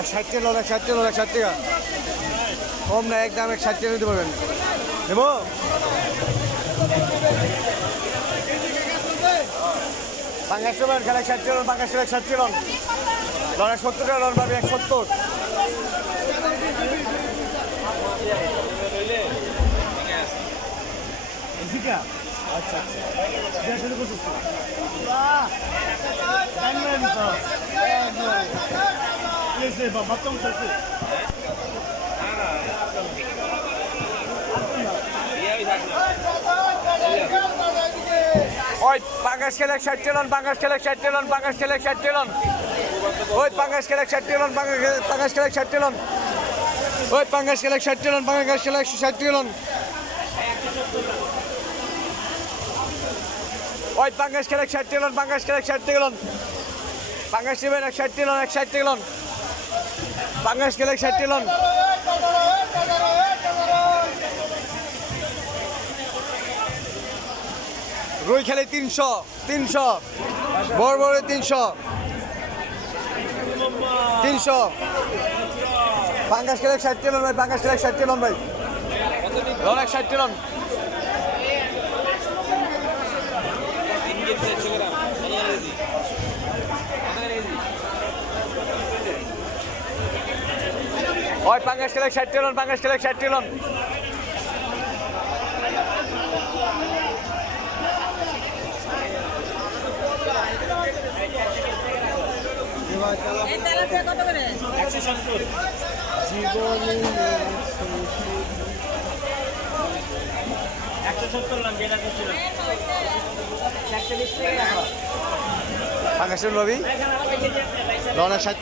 এক ষাট টাকা এক ষাট টাকা এক ষাট টাকা। কম না একদম এক ষাট টাকা দিতে পারবেন। নেব? পাঙ্গাস টাকা খেলা ষাট টাকা লোন পাঙ্গাস টাকা ষাট টাকা এক সত্তর টাকা লোন পাবে এক সত্তর আচ্ছা আচ্ছা। ওই, পাঙ্গাস খেলে ষাট টেলন, পাঙ্গাস খেলে ষাট টেলন, পাঙ্গাস খেলে ষাট টেলন। ওই, পাঙ্গাস খেলে ষাট টেলন, পাঙ্গাস খেলে ষাট টেলন। ওই, পাঙ্গাস খেলে ষাট টেলন, পাঙ্গাস খেলে ষাট টেলন। ওই, পাঙ্গাস খেলে ষাট টেলন, পাঙ্গাস খেলে ষাট টেলন। পাঙ্গাস নেবেন এক ষাট টেলন এক ষাট টেলন পাঙ্গাস খেলে এক ষাট টেলন রুই খেলে তিনশো তিনশো। বড় বড় তিনশো। তিনশো। পাঙ্গাস খেলে ষাট টেলন ভাই পাঙ্গাস খেলে ষাট টেলন ভাই। লোন এক ষাট টেলন ওই পাঙ্গাস খেলে ষাট টেলন পাঙ্গাস খেলে ষাট টেলন। এই তেলাপিয়া কত করে পাঙ্গাসের লবি লোন এক লবি। টেলন এক ষাট